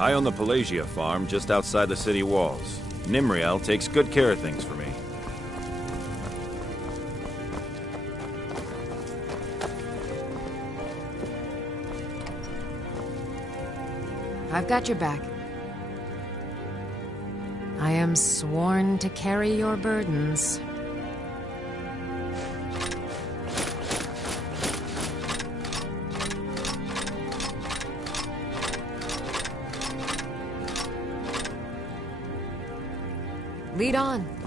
I own the Pelagia farm just outside the city walls. Nimriel takes good care of things for me. I've got your back. I am sworn to carry your burdens. Lead on.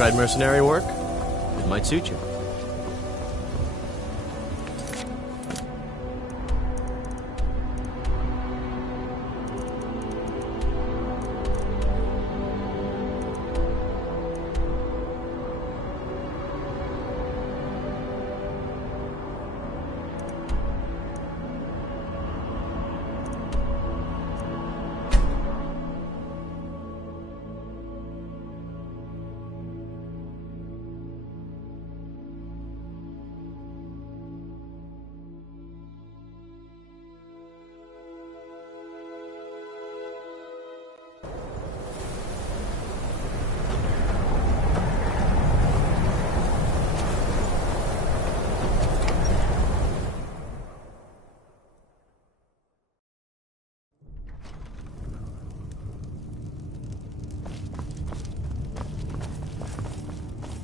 tried mercenary work? It might suit you.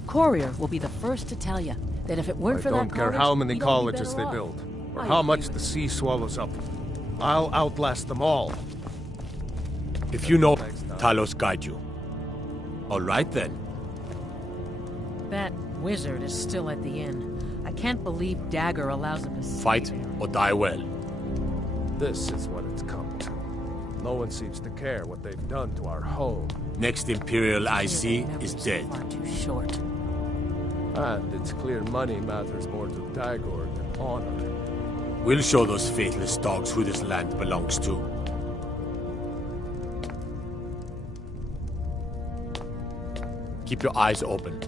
Courier will be the first to tell you that if it weren't for that I don't care how many colleges they build, or how much the sea swallows up. I'll outlast them all. If you know, Talos guide you. All right then. That wizard is still at the inn. I can't believe Dagger allows him to stay Fight there. or die well. This is what it's come to. No one seems to care what they've done to our home. Next Imperial I see Memories is are dead. Far too short. And it's clear money matters more to Dagor than honor. We'll show those faithless dogs who this land belongs to. Keep your eyes open.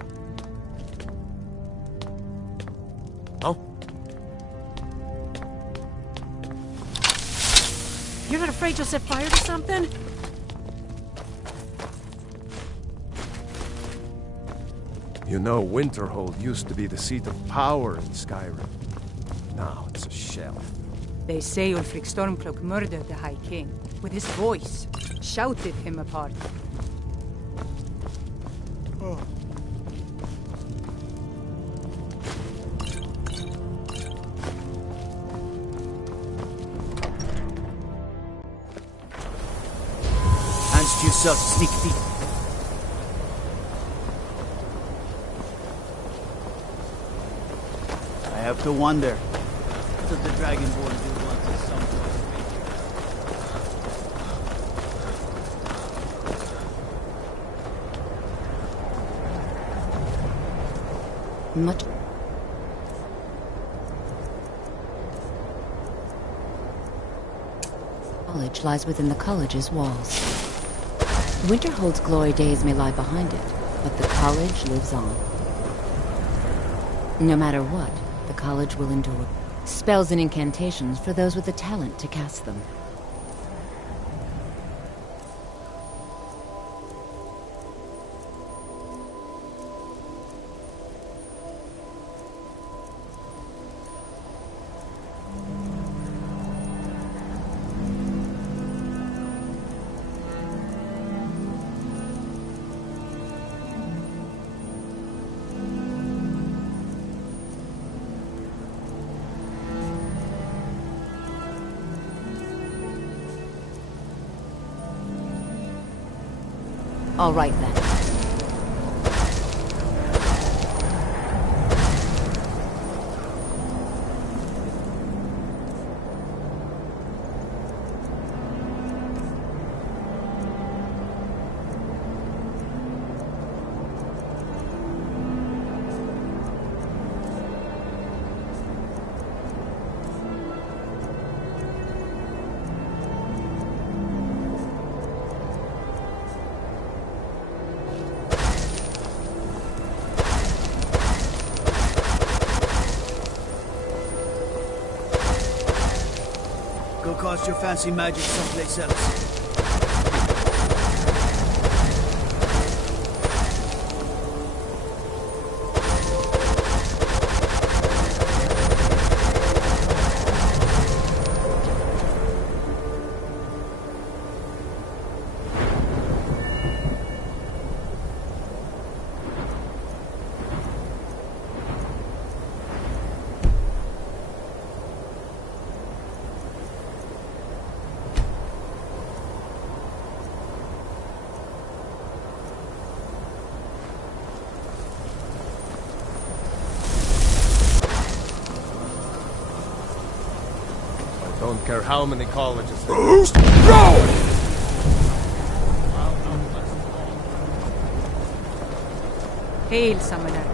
Oh? You're not afraid you'll set fire to something? You know, Winterhold used to be the seat of power in Skyrim. Now it's a shell. They say Ulfric Stormcloak murdered the High King. With his voice, shouted him apart. Hands to yourself, sneak thief. I have to wonder, what did the Dragonborn do once at some point? Much. Knowledge lies within the college's walls. Winterhold's glory days may lie behind it, but the college lives on. No matter what, the college will endure. Spells and incantations for those with the talent to cast them. All right, then. Go cast your fancy magic someplace else. care how many colleges they Hail, Summoner.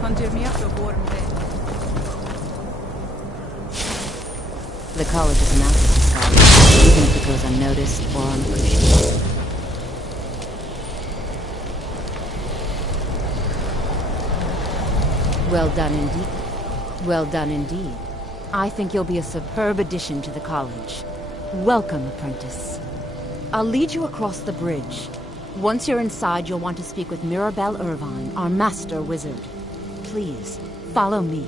Conjure me up a warm bed. The college is an asset to scholars, even if it goes unnoticed or unappreciated. Well done indeed. Well done indeed. I think you'll be a superb addition to the college. Welcome, apprentice. I'll lead you across the bridge. Once you're inside, you'll want to speak with Mirabelle Irvine, our master wizard. Please, follow me.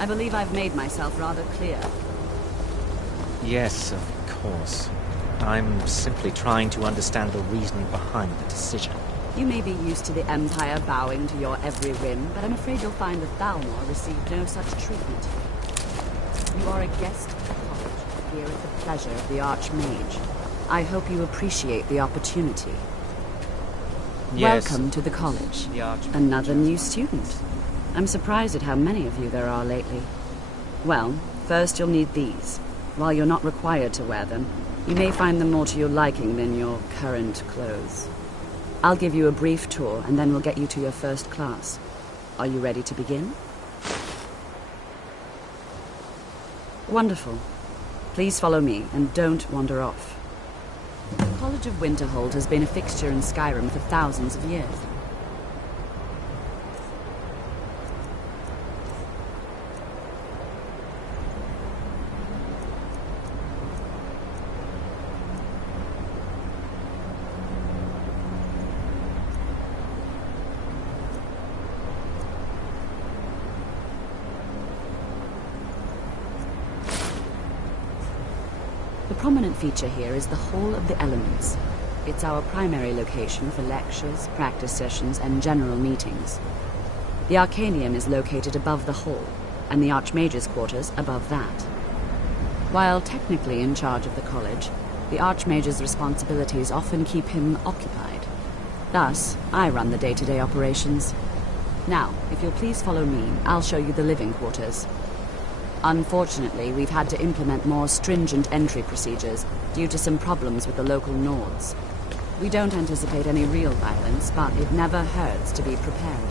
I believe I've made myself rather clear. Yes, of course. I'm simply trying to understand the reasoning behind the decision. You may be used to the Empire bowing to your every whim, but I'm afraid you'll find that Thalmor received no such treatment. You are a guest of the college, here at the pleasure of the Archmage. I hope you appreciate the opportunity. Yes. Welcome to the college. The Archmage. Another new student. I'm surprised at how many of you there are lately. Well, first you'll need these. While you're not required to wear them, you may find them more to your liking than your current clothes. I'll give you a brief tour, and then we'll get you to your first class. Are you ready to begin? Wonderful. Please follow me, and don't wander off. The College of Winterhold has been a fixture in Skyrim for thousands of years. The prominent feature here is the Hall of the Elements. It's our primary location for lectures, practice sessions, and general meetings. The Arcanium is located above the hall, and the Archmage's quarters above that. While technically in charge of the college, the Archmage's responsibilities often keep him occupied. Thus, I run the day-to-day operations. Now, if you'll please follow me, I'll show you the living quarters. Unfortunately, we've had to implement more stringent entry procedures due to some problems with the local Nords. We don't anticipate any real violence, but it never hurts to be prepared.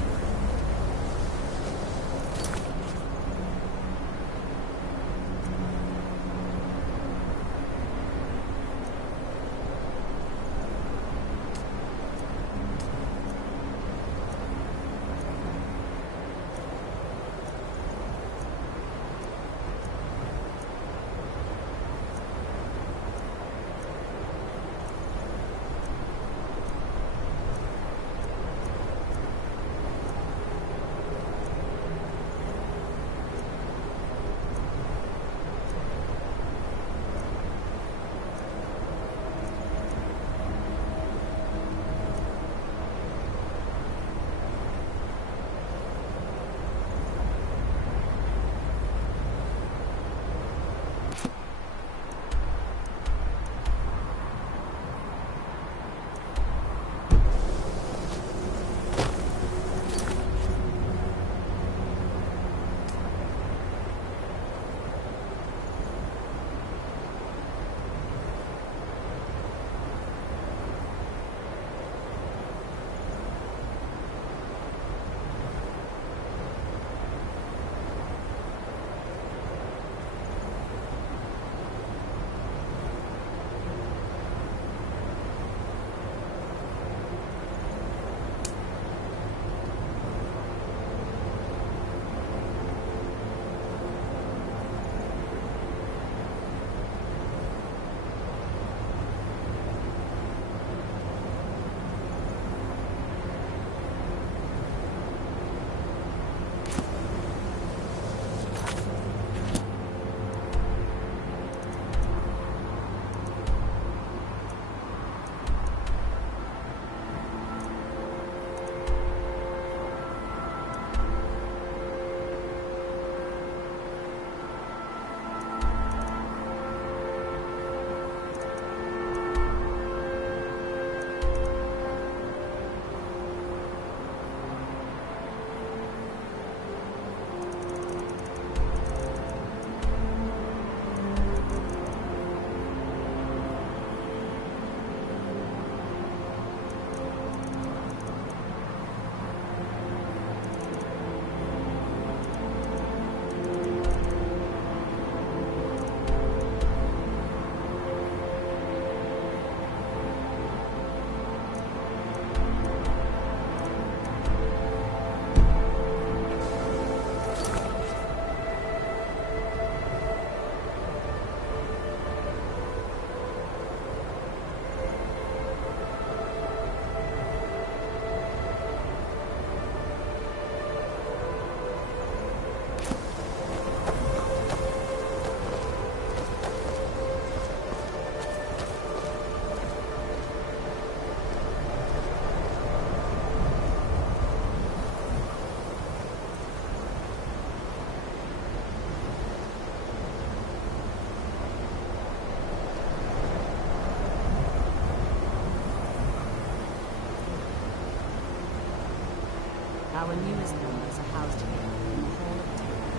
Our newest members are housed here in the Hall of Talent.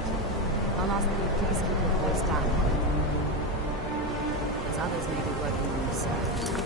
I'll ask that you please keep a close down on them, as others may be working on research.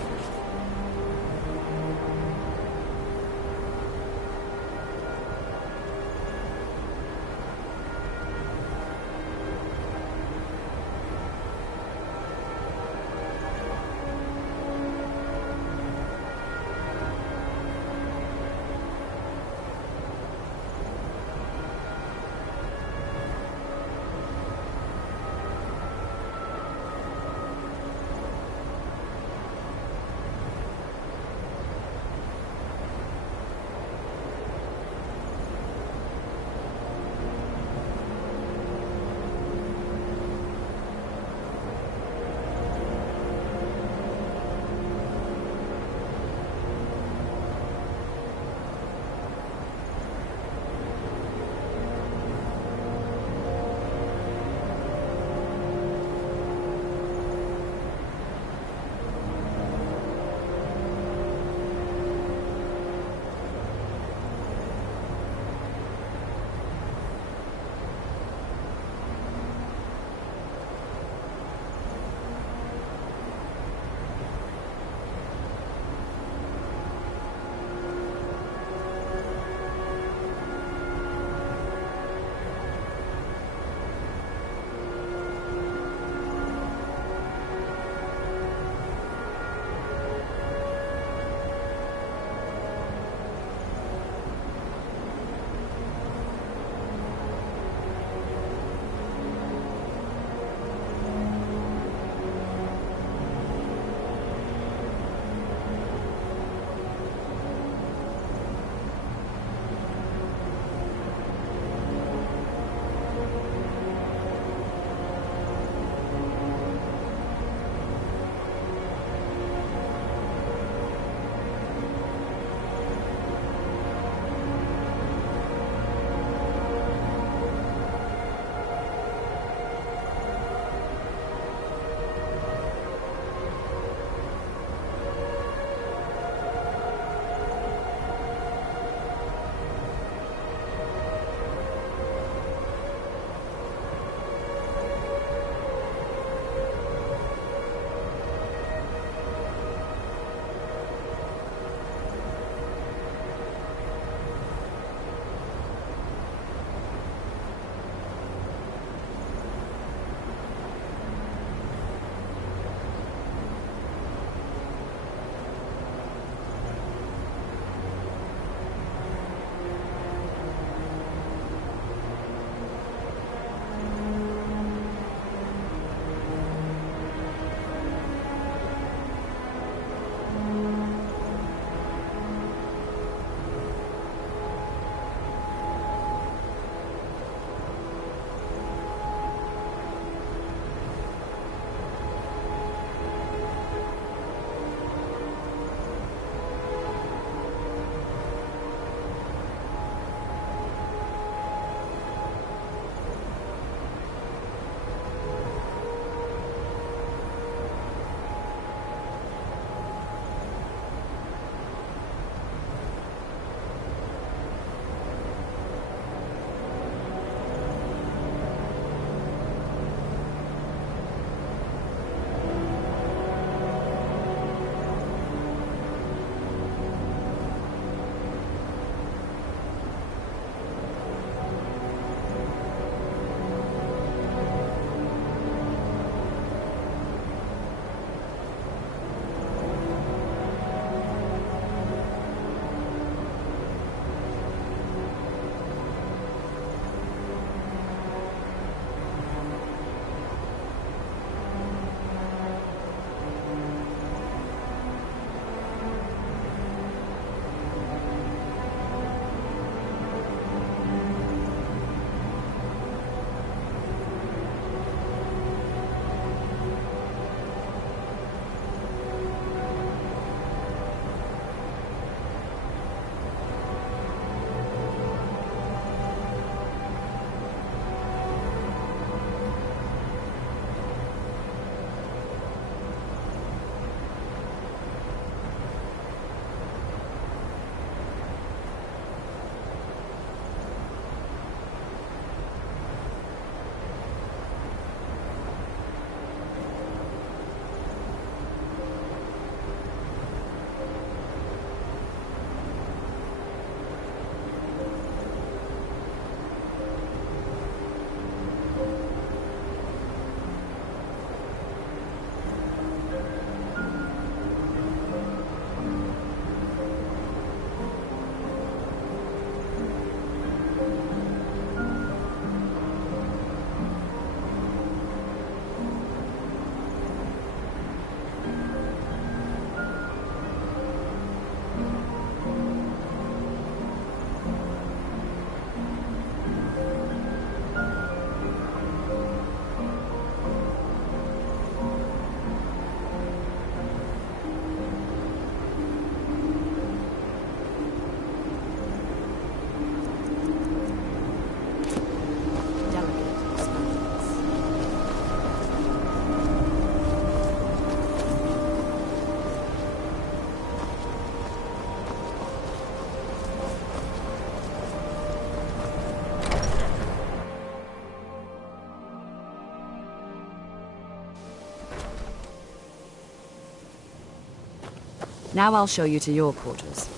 Now I'll show you to your quarters.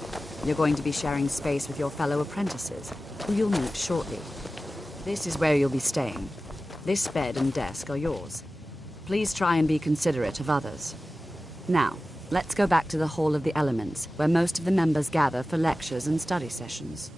You're going to be sharing space with your fellow apprentices, who you'll meet shortly. This is where you'll be staying. This bed and desk are yours. Please try and be considerate of others. Now, let's go back to the Hall of the Elements, where most of the members gather for lectures and study sessions.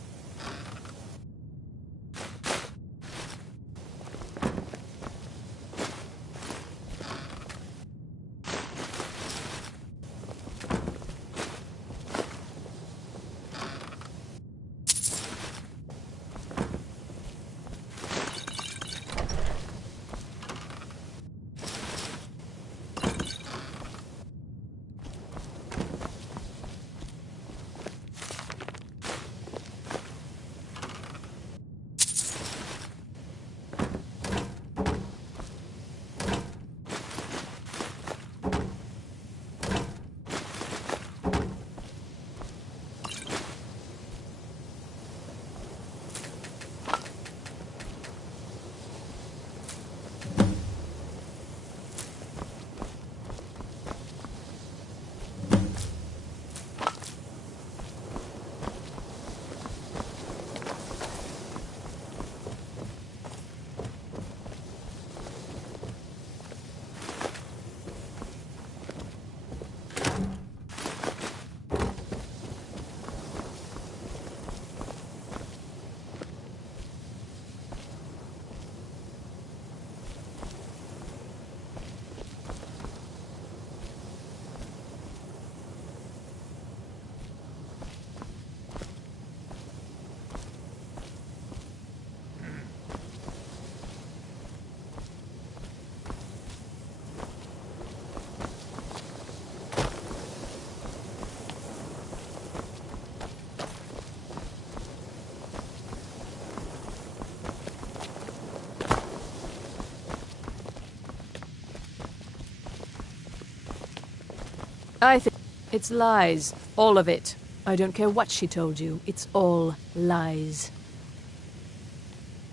I think it's lies. All of it. I don't care what she told you. It's all lies.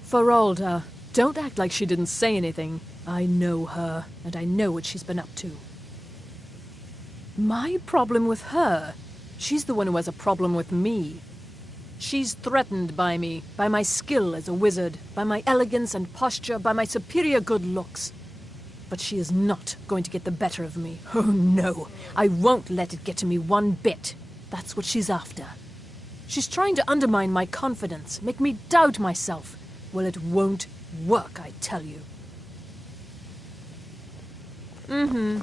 Feralda, don't act like she didn't say anything. I know her, and I know what she's been up to. My problem with her? She's the one who has a problem with me. She's threatened by me, by my skill as a wizard, by my elegance and posture, by my superior good looks. But she is not going to get the better of me. Oh no, I won't let it get to me one bit. That's what she's after. She's trying to undermine my confidence, make me doubt myself. Well, it won't work, I tell you. Mm-hmm.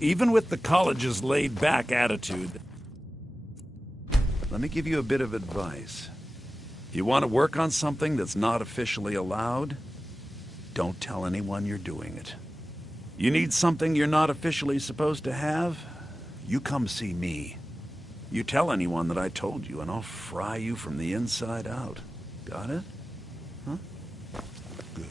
Even with the college's laid-back attitude... Let me give you a bit of advice. You want to work on something that's not officially allowed? Don't tell anyone you're doing it. You need something you're not officially supposed to have? You come see me. You tell anyone that I told you, and I'll fry you from the inside out. Got it? Huh? Good.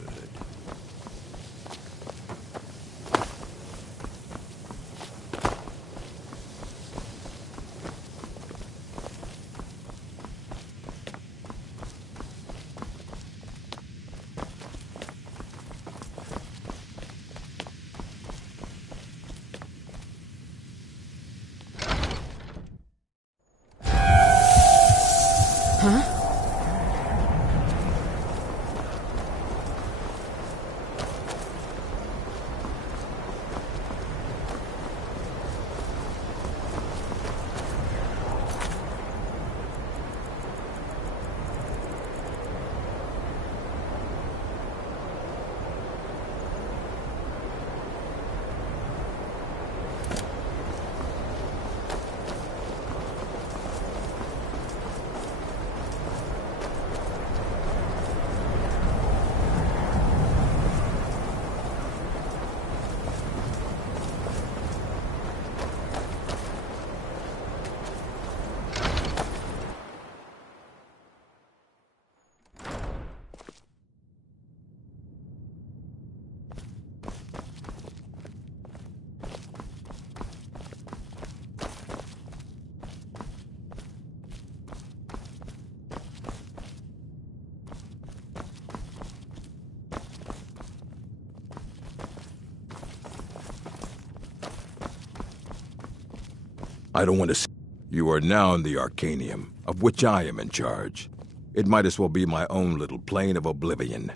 I don't want to... You are now in the Arcanium, of which I am in charge. It might as well be my own little plane of oblivion.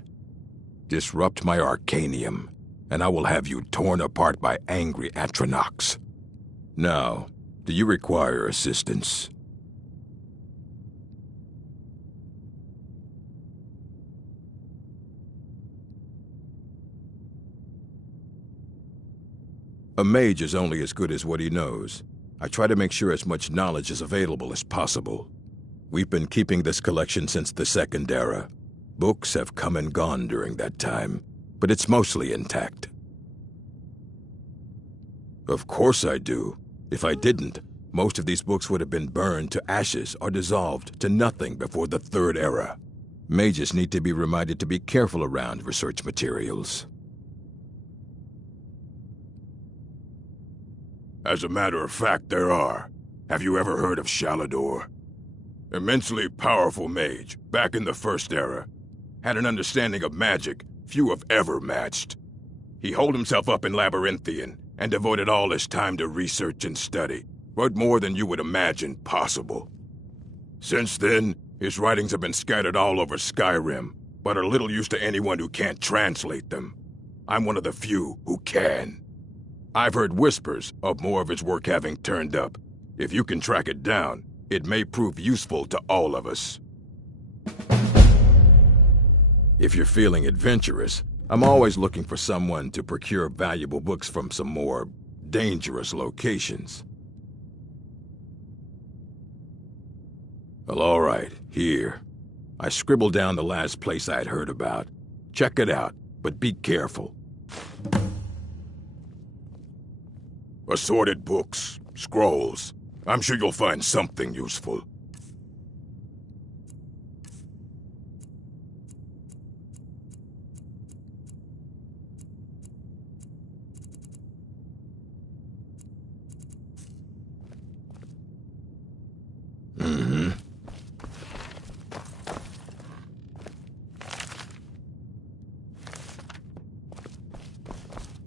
Disrupt my Arcanium, and I will have you torn apart by angry Atronachs. Now, do you require assistance? A mage is only as good as what he knows. I try to make sure as much knowledge is available as possible. We've been keeping this collection since the Second Era. Books have come and gone during that time, but it's mostly intact. Of course I do. If I didn't, most of these books would have been burned to ashes or dissolved to nothing before the Third Era. Mages need to be reminded to be careful around research materials. As a matter of fact, there are. Have you ever heard of Shalador? Immensely powerful mage, back in the First Era. Had an understanding of magic few have ever matched. He holed himself up in Labyrinthian and devoted all his time to research and study, but more than you would imagine possible. Since then, his writings have been scattered all over Skyrim, but are little use to anyone who can't translate them. I'm one of the few who can. I've heard whispers of more of his work having turned up. If you can track it down, it may prove useful to all of us. If you're feeling adventurous, I'm always looking for someone to procure valuable books from some more dangerous locations. Well, all right, here. I scribbled down the last place I'd heard about. Check it out, but be careful. Assorted books, scrolls. I'm sure you'll find something useful.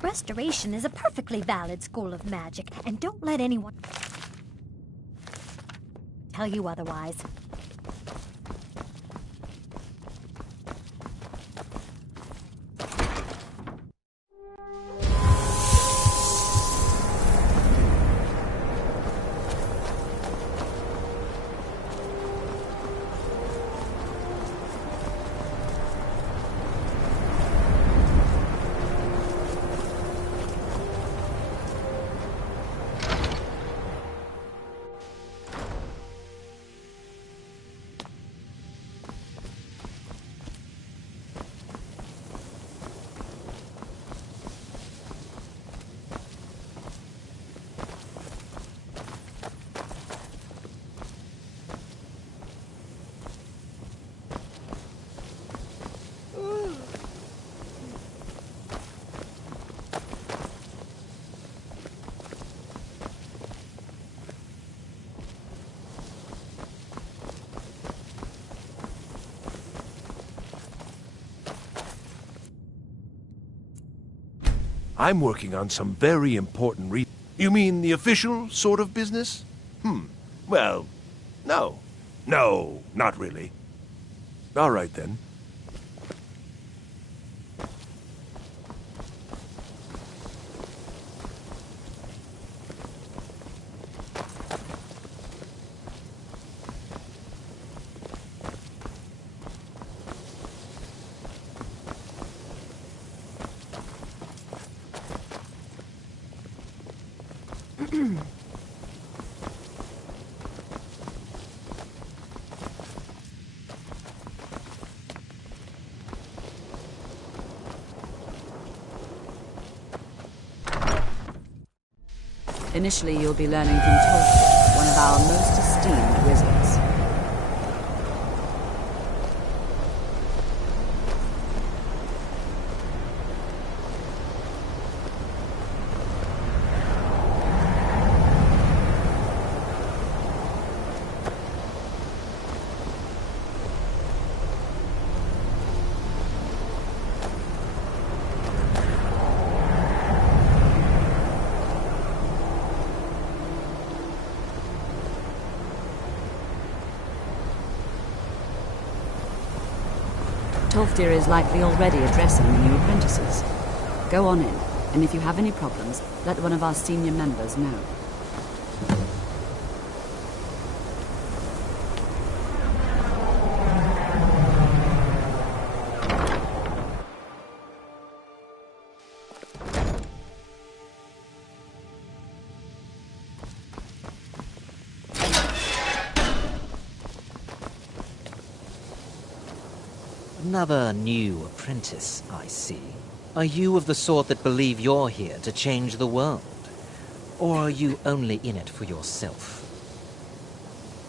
Restoration is a perfectly valid school of magic, and don't let anyone tell you otherwise. I'm working on some very important You mean the official sort of business? Well, no. No, not really. All right, then. Initially, you'll be learning from Tolkien, one of our most esteemed wizards. Tolfdir is likely already addressing the new apprentices. Go on in, and if you have any problems, let one of our senior members know. Another new apprentice, I see. Are you of the sort that believe you're here to change the world? Or are you only in it for yourself?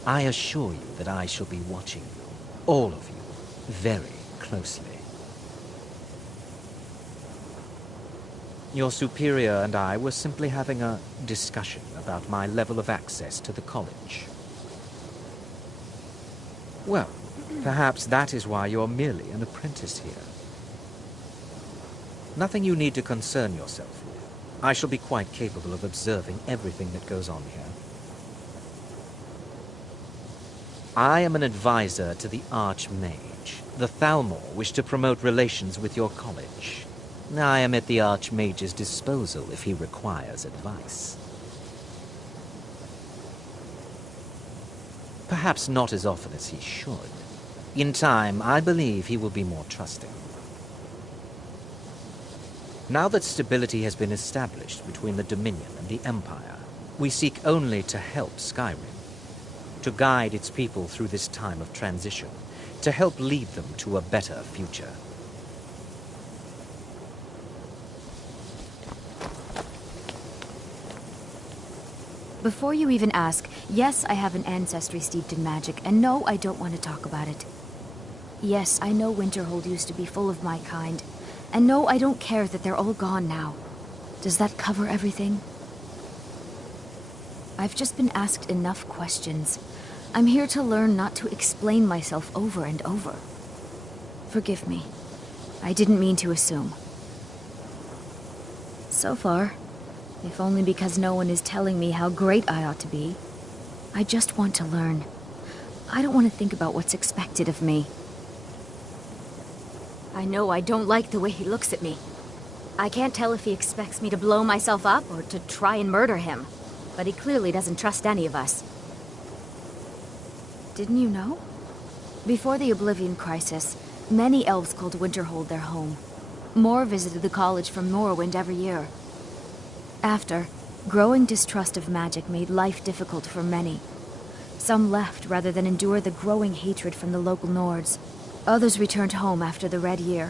I assure you that I shall be watching you, all of you, very closely. Your superior and I were simply having a discussion about my level of access to the college. Well, perhaps that is why you're merely an apprentice here. Nothing you need to concern yourself with. I shall be quite capable of observing everything that goes on here. I am an advisor to the Archmage. The Thalmor wish to promote relations with your college. I am at the Archmage's disposal if he requires advice. Perhaps not as often as he should. In time, I believe he will be more trusting. Now that stability has been established between the Dominion and the Empire, we seek only to help Skyrim, to guide its people through this time of transition, to help lead them to a better future. Before you even ask, yes, I have an ancestry steeped in magic, and no, I don't want to talk about it. Yes, I know Winterhold used to be full of my kind, and no, I don't care that they're all gone now. Does that cover everything? I've just been asked enough questions. I'm here to learn, not to explain myself over and over. Forgive me. I didn't mean to assume. So far, if only because no one is telling me how great I ought to be, I just want to learn. I don't want to think about what's expected of me. I know I don't like the way he looks at me. I can't tell if he expects me to blow myself up or to try and murder him, but he clearly doesn't trust any of us. Didn't you know? Before the Oblivion Crisis, many elves called Winterhold their home. More visited the college from Morrowind every year. After, growing distrust of magic made life difficult for many. Some left rather than endure the growing hatred from the local Nords. Others returned home after the Red Year,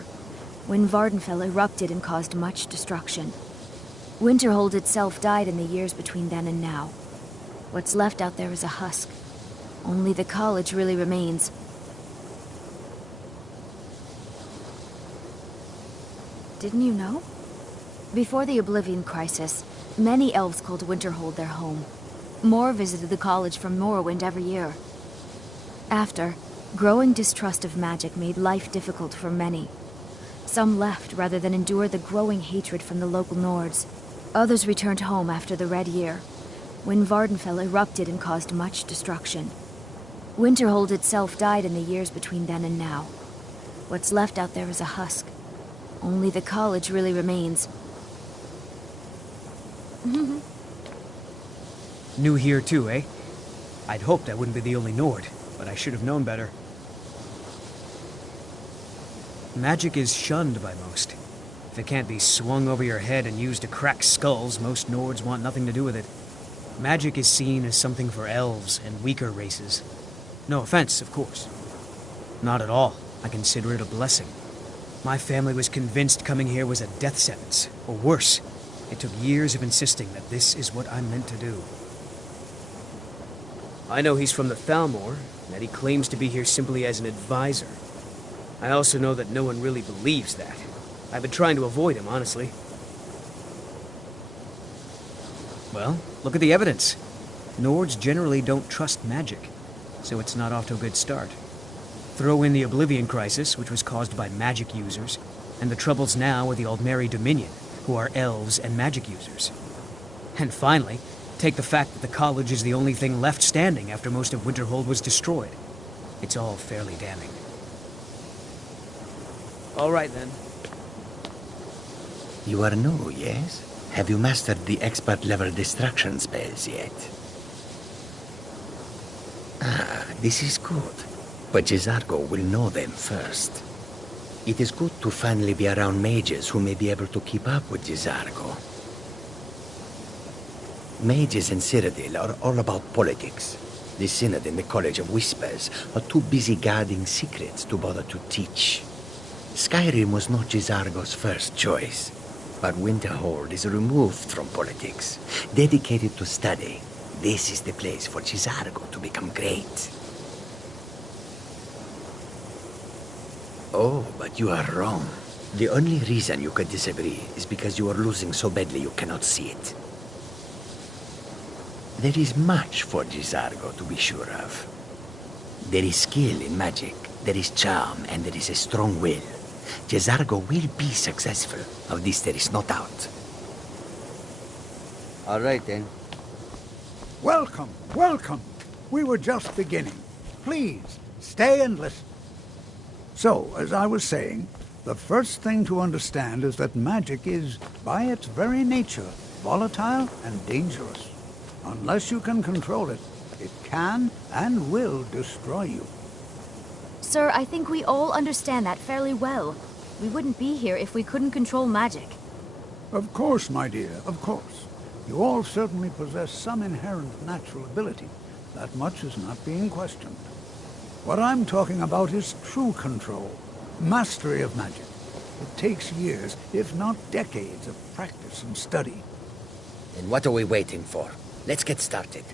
when Vardenfell erupted and caused much destruction. Winterhold itself died in the years between then and now. What's left out there is a husk. Only the college really remains. Didn't you know? Before the Oblivion Crisis, many elves called Winterhold their home. More visited the college from Morrowind every year. After, growing distrust of magic made life difficult for many. Some left rather than endure the growing hatred from the local Nords. Others returned home after the Red Year, when Vardenfell erupted and caused much destruction. Winterhold itself died in the years between then and now. What's left out there is a husk. Only the college really remains. New here too, eh? I'd hoped I wouldn't be the only Nord, but I should have known better. Magic is shunned by most. If it can't be swung over your head and used to crack skulls, most Nords want nothing to do with it. Magic is seen as something for elves and weaker races. No offense, of course. Not at all. I consider it a blessing. My family was convinced coming here was a death sentence, or worse. It took years of insisting that this is what I'm meant to do. I know he's from the Thalmor, and that he claims to be here simply as an advisor. I also know that no one really believes that. I've been trying to avoid him, honestly. Well, look at the evidence. Nords generally don't trust magic, so it's not off to a good start. Throw in the Oblivion Crisis, which was caused by magic users, and the troubles now with the Aldmeri Dominion, who are elves and magic users. And finally, take the fact that the college is the only thing left standing after most of Winterhold was destroyed. It's all fairly damning. All right, then. You are new, yes? Have you mastered the expert-level distraction spells yet? Ah, this is good. But Jizargo will know them first. It is good to finally be around mages who may be able to keep up with Jizargo. Mages in Cyrodiil are all about politics. The Synod and the College of Whispers are too busy guarding secrets to bother to teach. Skyrim was not Jizargo's first choice, but Winterhold is removed from politics, dedicated to study. This is the place for Jizargo to become great. Oh, but you are wrong. The only reason you could disagree is because you are losing so badly you cannot see it. There is much for Jizargo to be sure of. There is skill in magic, there is charm, and there is a strong will. Jizargo will be successful. Of this there is no doubt. All right, then. Welcome, welcome. We were just beginning. Please, stay and listen. So, as I was saying, the first thing to understand is that magic is, by its very nature, volatile and dangerous. Unless you can control it, it can and will destroy you. Sir, I think we all understand that fairly well. We wouldn't be here if we couldn't control magic. Of course, my dear, of course. You all certainly possess some inherent natural ability. That much is not being questioned. What I'm talking about is true control, mastery of magic. It takes years, if not decades, of practice and study. Then what are we waiting for? Let's get started.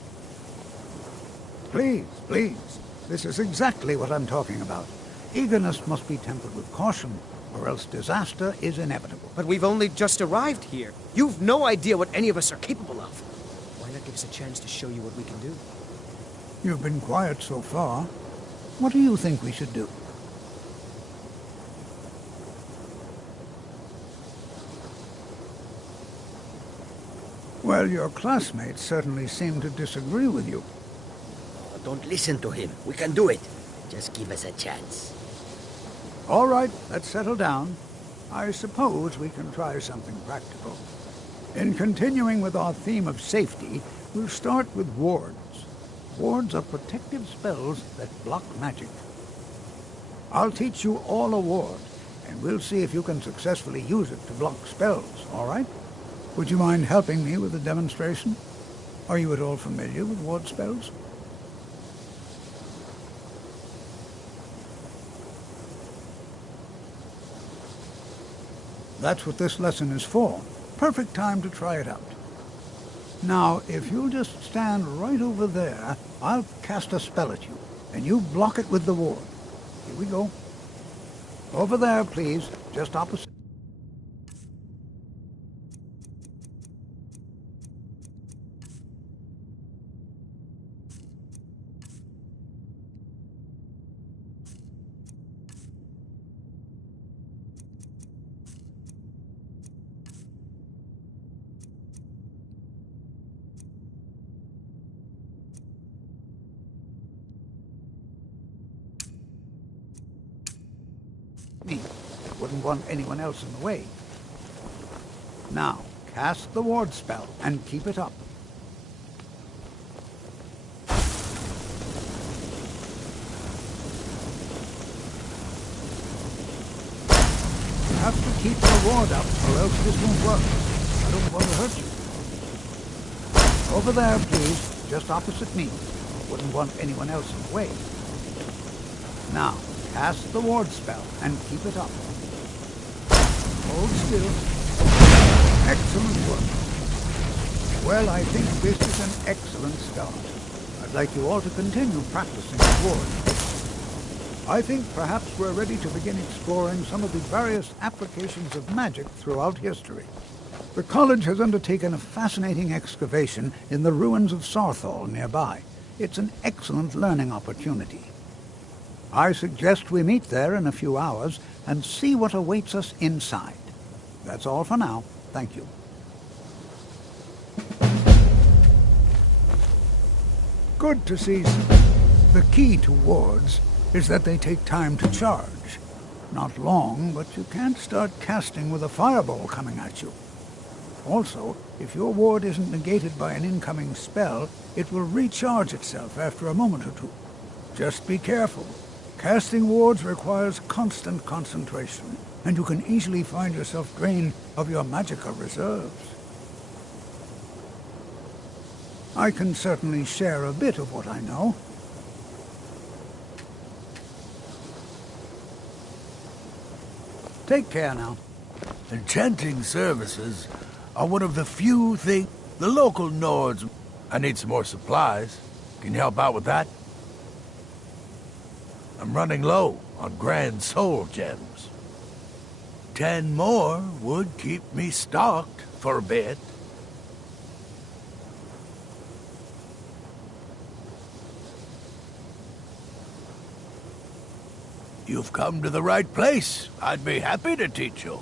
Please, please. This is exactly what I'm talking about. Eagerness must be tempered with caution, or else disaster is inevitable. But we've only just arrived here. You've no idea what any of us are capable of. Why not give us a chance to show you what we can do? You've been quiet so far. What do you think we should do? Well, your classmates certainly seem to disagree with you. Oh, don't listen to him. We can do it. Just give us a chance. All right, let's settle down. I suppose we can try something practical. In continuing with our theme of safety, we'll start with wards. Wards are protective spells that block magic. I'll teach you all a ward, and we'll see if you can successfully use it to block spells, all right? Would you mind helping me with the demonstration? Are you at all familiar with ward spells? That's what this lesson is for. Perfect time to try it out. Now, if you'll just stand right over there, I'll cast a spell at you, and you block it with the ward. Here we go. Over there, please, just opposite. me. Wouldn't want anyone else in the way. Now, cast the ward spell and keep it up. You have to keep your ward up or else this won't work. I don't want to hurt you. Over there, please, just opposite me. Wouldn't want anyone else in the way. Now, cast the ward spell and keep it up. Hold still. Excellent work. Well, I think this is an excellent start. I'd like you all to continue practicing the ward. I think perhaps we're ready to begin exploring some of the various applications of magic throughout history. The college has undertaken a fascinating excavation in the ruins of Sarthal nearby. It's an excellent learning opportunity. I suggest we meet there in a few hours and see what awaits us inside. That's all for now. Thank you. Good to see some. The key to wards is that they take time to charge. Not long, but you can't start casting with a fireball coming at you. Also, if your ward isn't negated by an incoming spell, it will recharge itself after a moment or two. Just be careful. Casting wards requires constant concentration, and you can easily find yourself drained of your magicka reserves. I can certainly share a bit of what I know. Take care now. Enchanting services are one of the few things the local Nords... I need some more supplies. Can you help out with that? I'm running low on grand soul gems. 10 more would keep me stocked for a bit. You've come to the right place. I'd be happy to teach you.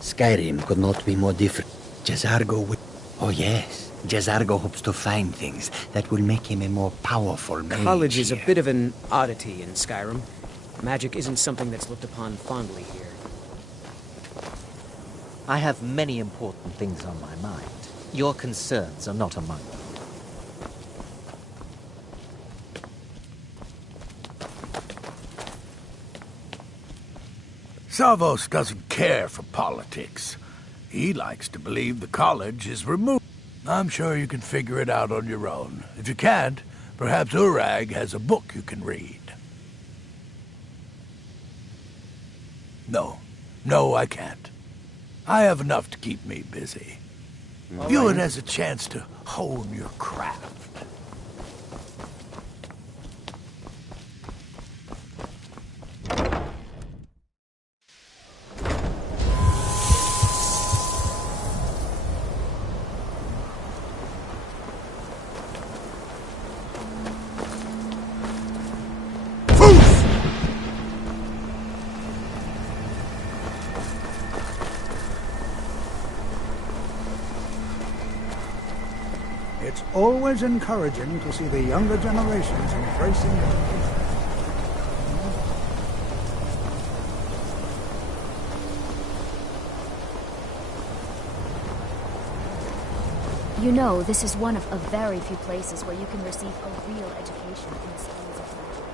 Skyrim could not be more different. Jazargo will... Oh yes, Jazargo hopes to find things that will make him a more powerful mage. College is a bit of an oddity in Skyrim. Magic isn't something that's looked upon fondly here. I have many important things on my mind. Your concerns are not among them. Savos doesn't care for politics. He likes to believe the college is removed. I'm sure you can figure it out on your own. If you can't, perhaps Urag has a book you can read. No, I can't. I have enough to keep me busy. View it as a chance to hone your craft. It's always encouraging to see the younger generations embracing education. You know, this is one of a very few places where you can receive a real education in the schools of magic.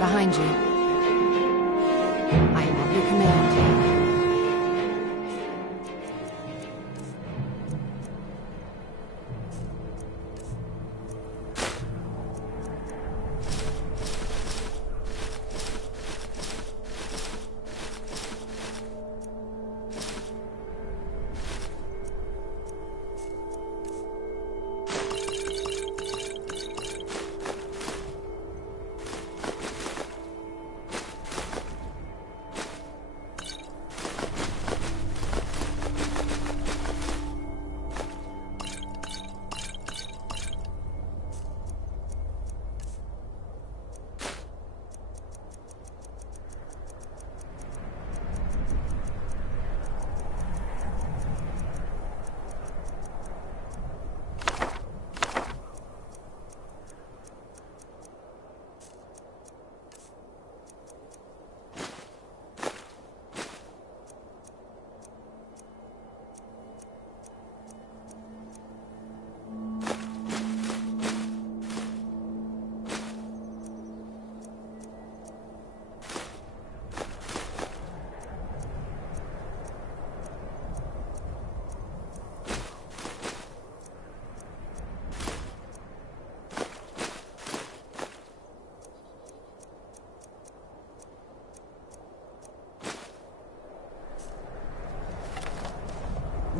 Behind you. I am at your command.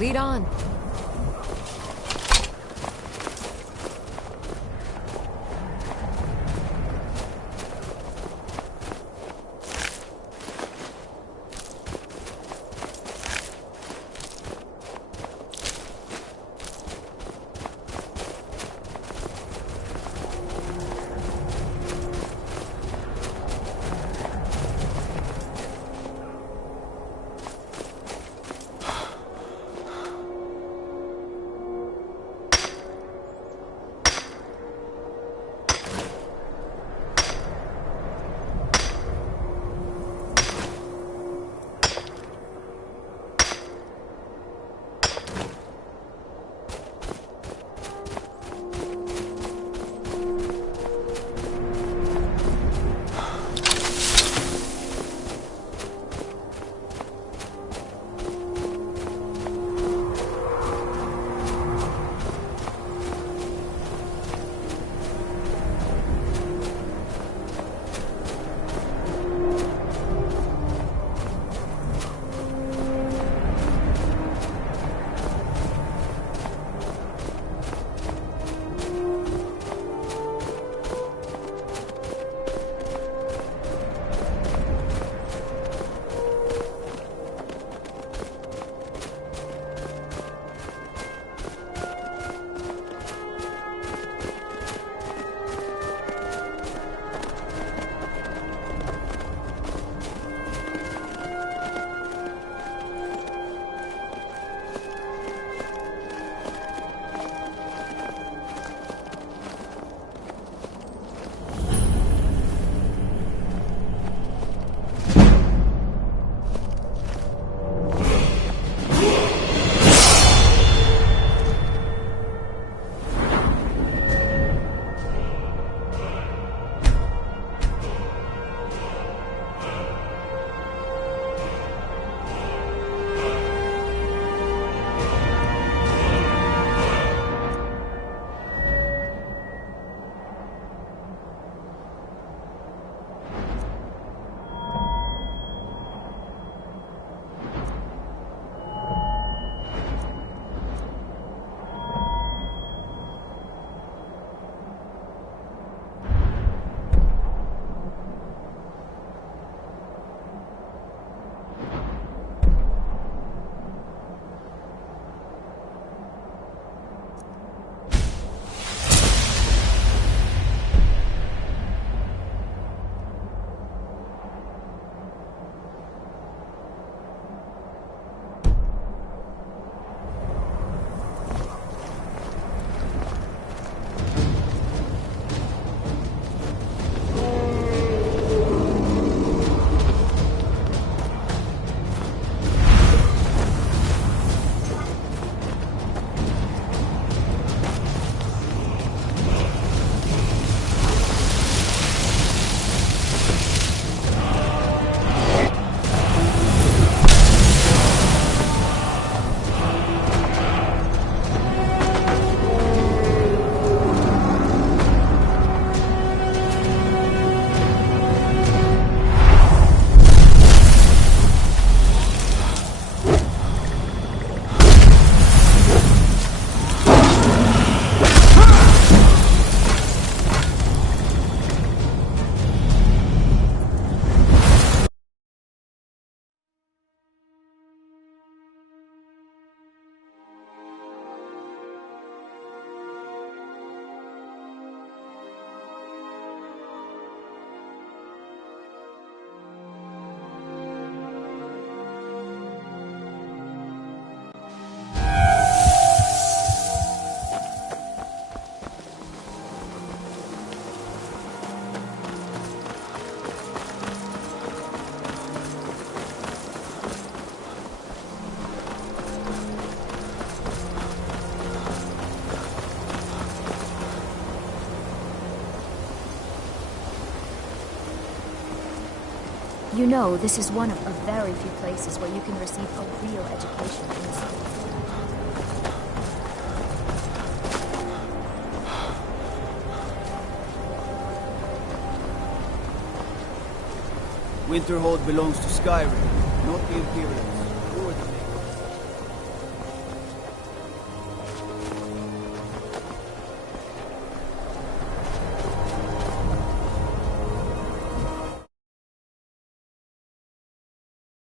Lead on. You know, this is one of very few places where you can receive a real education in this world. Winterhold belongs to Skyrim, not the Imperials.